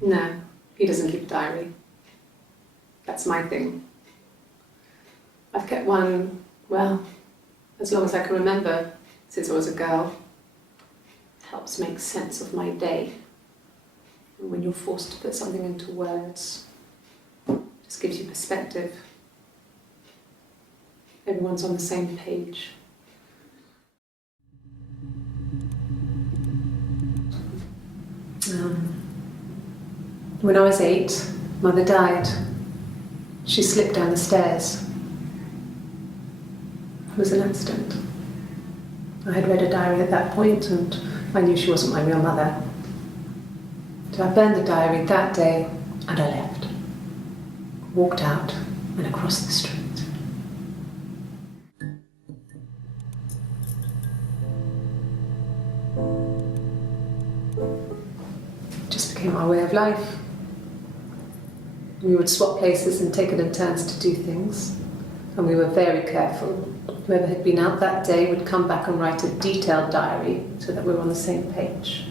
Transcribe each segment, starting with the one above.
No, he doesn't keep a diary. That's my thing. I've kept one, well, as long as I can remember, since I was a girl. It helps make sense of my day. And when you're forced to put something into words, it just gives you perspective. Everyone's on the same page. When I was 8, Mother died. She slipped down the stairs. It was an accident. I had read a diary at that point and I knew she wasn't my real mother. So I burned the diary that day and I left. Walked out and across the street. It just became our way of life. We would swap places and take it in turns to do things. And we were very careful. Whoever had been out that day would come back and write a detailed diary so that we were on the same page.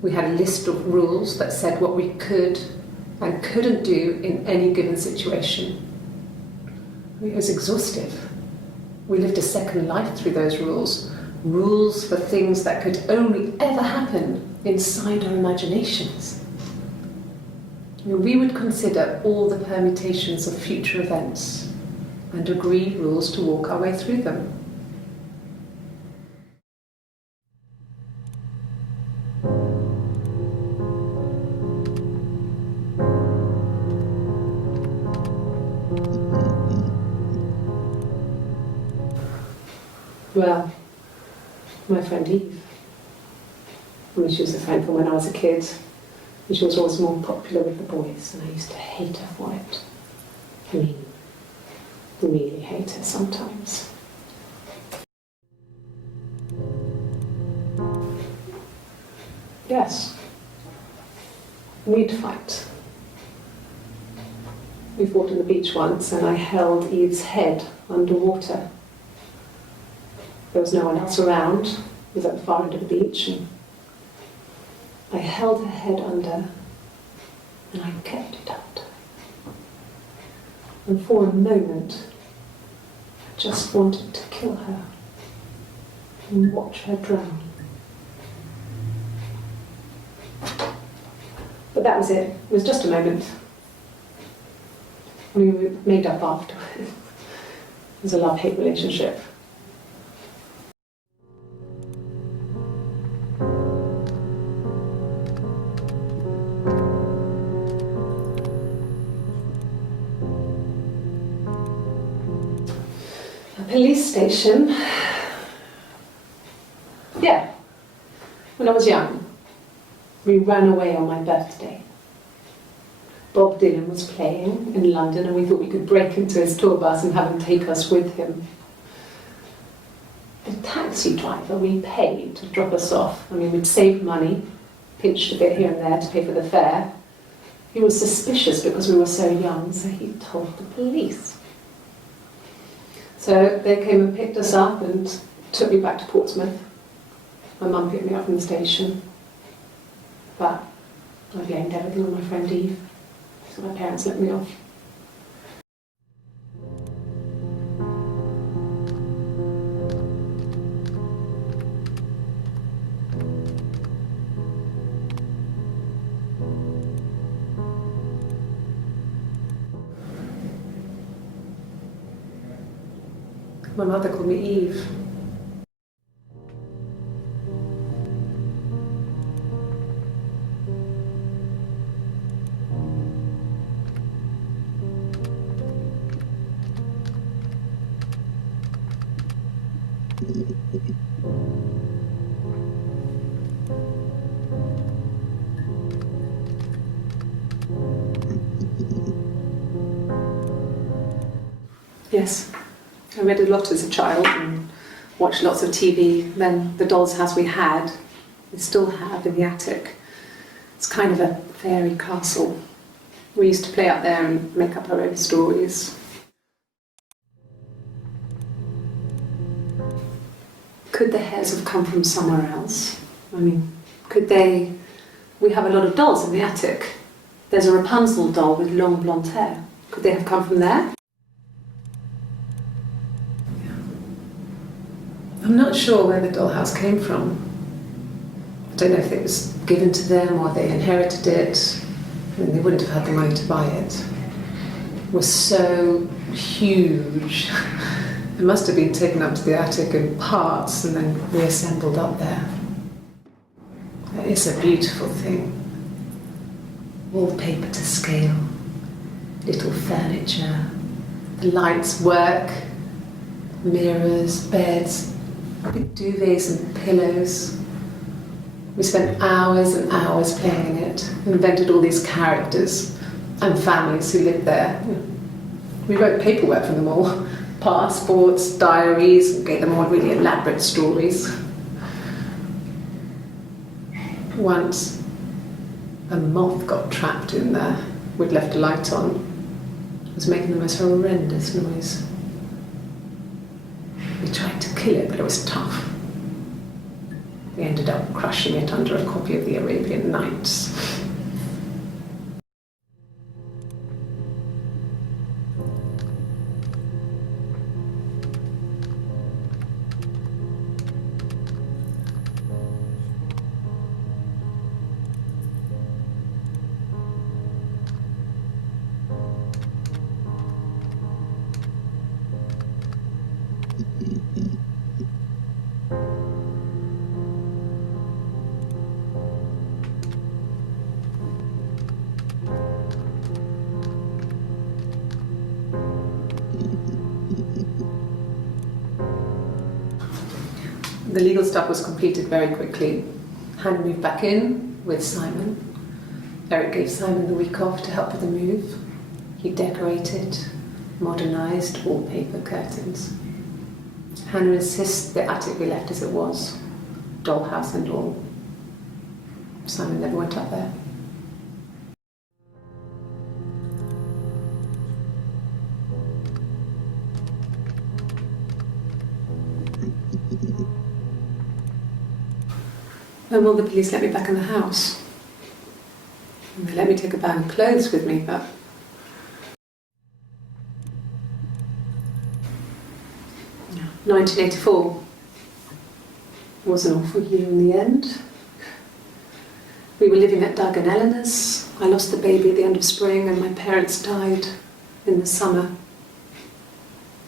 We had a list of rules that said what we could and couldn't do in any given situation. It was exhaustive. We lived a second life through those rules. Rules for things that could only ever happen inside our imaginations. We would consider all the permutations of future events and agree rules to walk our way through them. Well, my friend Eve. I mean, she was a friend from when I was a kid. And she was always more popular with the boys, and I used to hate her for it. I mean, really hate her sometimes. Yes, we'd fight. We fought on the beach once, and I held Eve's head underwater. There was no one else around. It was at the far end of the beach, and I held her head under, and I kept it out. And for a moment, I just wanted to kill her and watch her drown. But that was it. It was just a moment. We made up afterwards. It was a love-hate relationship. Police station. Yeah, when I was young, we ran away on my birthday. Bob Dylan was playing in London and we thought we could break into his tour bus and have him take us with him. The taxi driver we paid to drop us off, I mean, we'd saved money, pinched a bit here and there to pay for the fare. He was suspicious because we were so young, so he told the police. So they came and picked us up and took me back to Portsmouth. My mum picked me up from the station. But I blamed everything on my friend Eve, so my parents let me off. My mother called me Eve. Yes. I read a lot as a child and watched lots of TV. Then the doll's house we had, we still have in the attic. It's kind of a fairy castle. We used to play out there and make up our own stories. Could the hairs have come from somewhere else? I mean, could they... We have a lot of dolls in the attic. There's a Rapunzel doll with long blonde hair. Could they have come from there? I'm not sure where the dollhouse came from. I don't know if it was given to them or they inherited it. I mean, they wouldn't have had the money to buy it. It was so huge. It must have been taken up to the attic in parts and then reassembled up there. It's a beautiful thing. Wallpaper to scale, little furniture, the lights work, mirrors, beds, big duvets and pillows. We spent hours and hours playing in it, invented all these characters and families who lived there. We wrote paperwork for them all, passports, diaries, gave them all really elaborate stories. Once, a moth got trapped in there. We'd left a light on. It was making the most horrendous noise. We tried to kill it, but it was tough. We ended up crushing it under a copy of the Arabian Nights. The legal stuff was completed very quickly. Hannah moved back in with Simon. Eric gave Simon the week off to help with the move. He decorated, modernised wallpaper, curtains. Hannah insists the attic be left as it was, dollhouse and all. Simon never went up there. When will the police let me back in the house? They let me take a bag of clothes with me, but... No. 1984 was an awful year in the end. We were living at Doug and Eleanor's. I lost the baby at the end of spring and my parents died in the summer.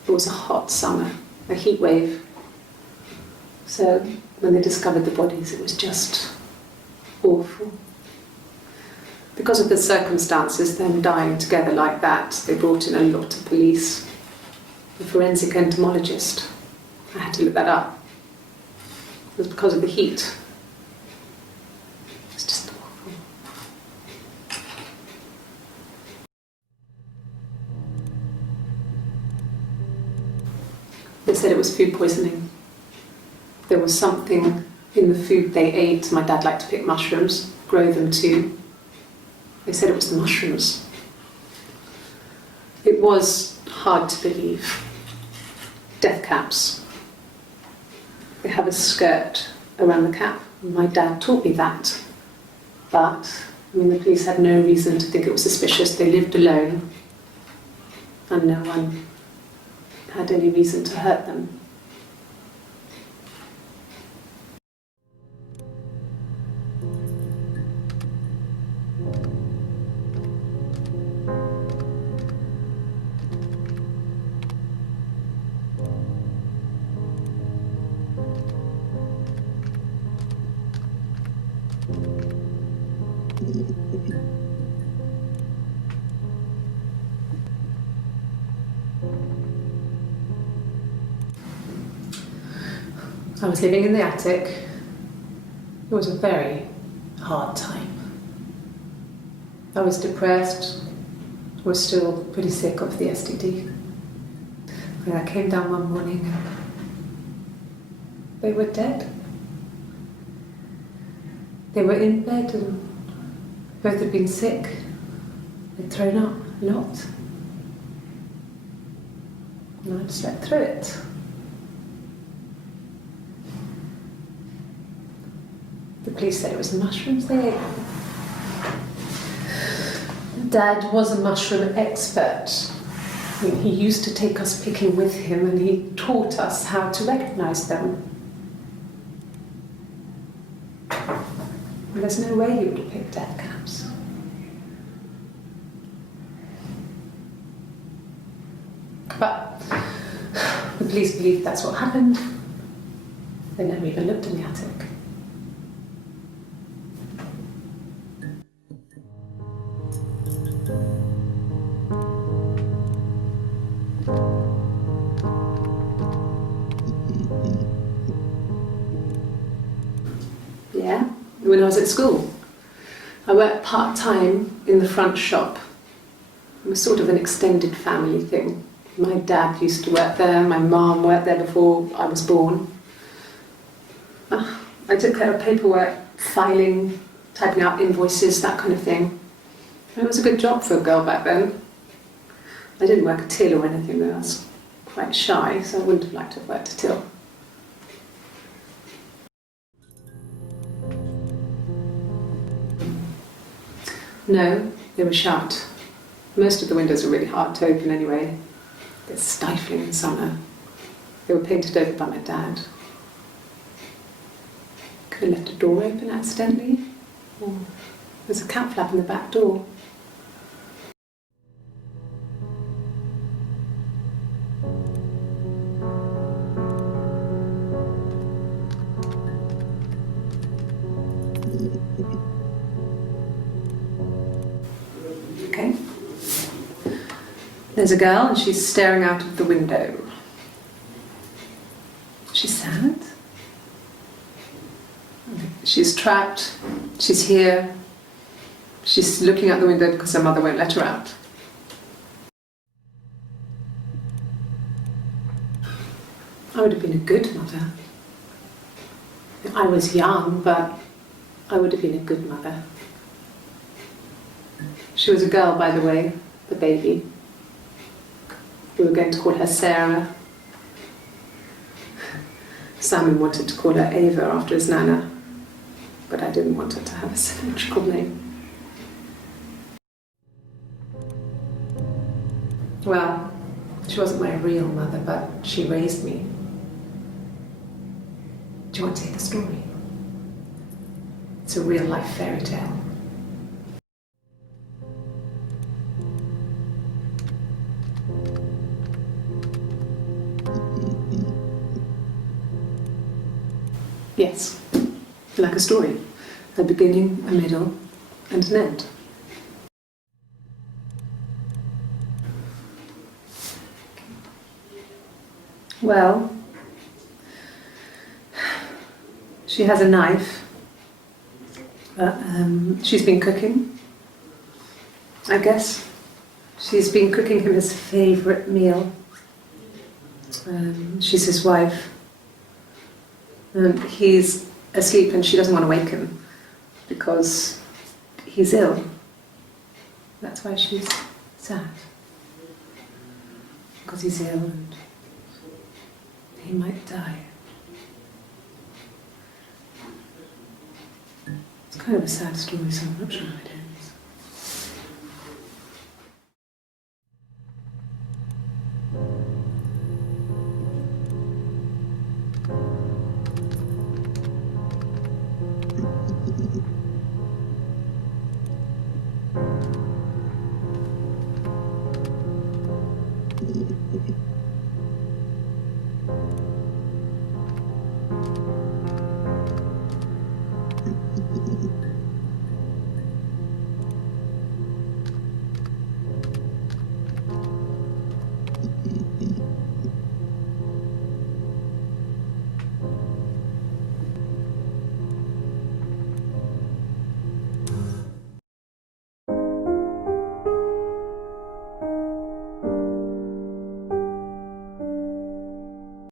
It was a hot summer, a heat wave. So when they discovered the bodies, it was just awful. Because of the circumstances, them dying together like that, they brought in a lot of police. The forensic entomologist. I had to look that up. It was because of the heat. It was just awful. They said it was food poisoning. There was something in the food they ate. My dad liked to pick mushrooms, grow them too. They said it was the mushrooms. It was hard to believe. Death caps. They have a skirt around the cap. My dad taught me that. But, the police had no reason to think it was suspicious. They lived alone. And no one had any reason to hurt them. I was living in the attic. It was a very hard time. I was depressed, was still pretty sick of the STD. And I came down one morning and they were dead. They were in bed and both had been sick. They'd thrown up a lot. And I'd slept through it. police said it was the mushrooms they ate. Dad was a mushroom expert. I mean, he used to take us picking with him and he taught us how to recognise them. And there's no way you would have picked death caps. But the police believe that's what happened. They never even looked in the attic. Yeah, when I was at school, I worked part-time in the front shop. It was sort of an extended family thing. My dad used to work there, my mum worked there before I was born. I took care of paperwork, filing, typing out invoices, that kind of thing. It was a good job for a girl back then. I didn't work a till or anything though, I was quite shy, so I wouldn't have liked to have worked a till. No, they were shut. Most of the windows are really hard to open anyway. They're stifling in summer. They were painted over by my dad. Could have left a door open accidentally. Or there's a cat flap in the back door. Okay. There's a girl and she's staring out of the window. She's sad. She's trapped. She's here. She's looking out the window because her mother won't let her out. I would have been a good mother. I was young, but I would have been a good mother. She was a girl, by the way, the baby. We were going to call her Sarah. Simon wanted to call her Ava after his nana, but I didn't want her to have a symmetrical name. Well, she wasn't my real mother, but she raised me. Do you want to hear the story? It's a real-life fairy tale. Yes, like a story. A beginning, a middle, and an end. Well, she has a knife. She's been cooking, I guess. She's been cooking him his favourite meal. She's his wife. He's asleep and she doesn't want to wake him because he's ill. That's why she's sad. Because he's ill and he might die. It's kind of a sad story, so I'm not sure how it ends.